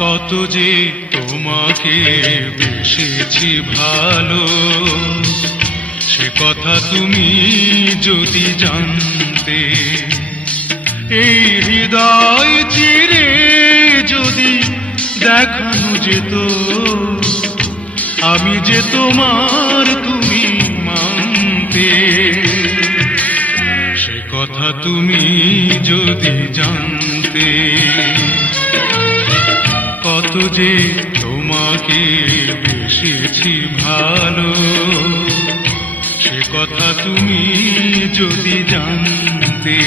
কত যে তোমাকে বেসেছি ভালো, সে কথা তুমি যদি জানতে। এই হৃদয় চিরে যদি দেখানো যেত আমি যে তোমার, তুমি মানতে। সে কথা তুমি যদি জানতে, কত যে তোমাকে বেসেছি ভালো, সে কথা তুমি যদি জানতে।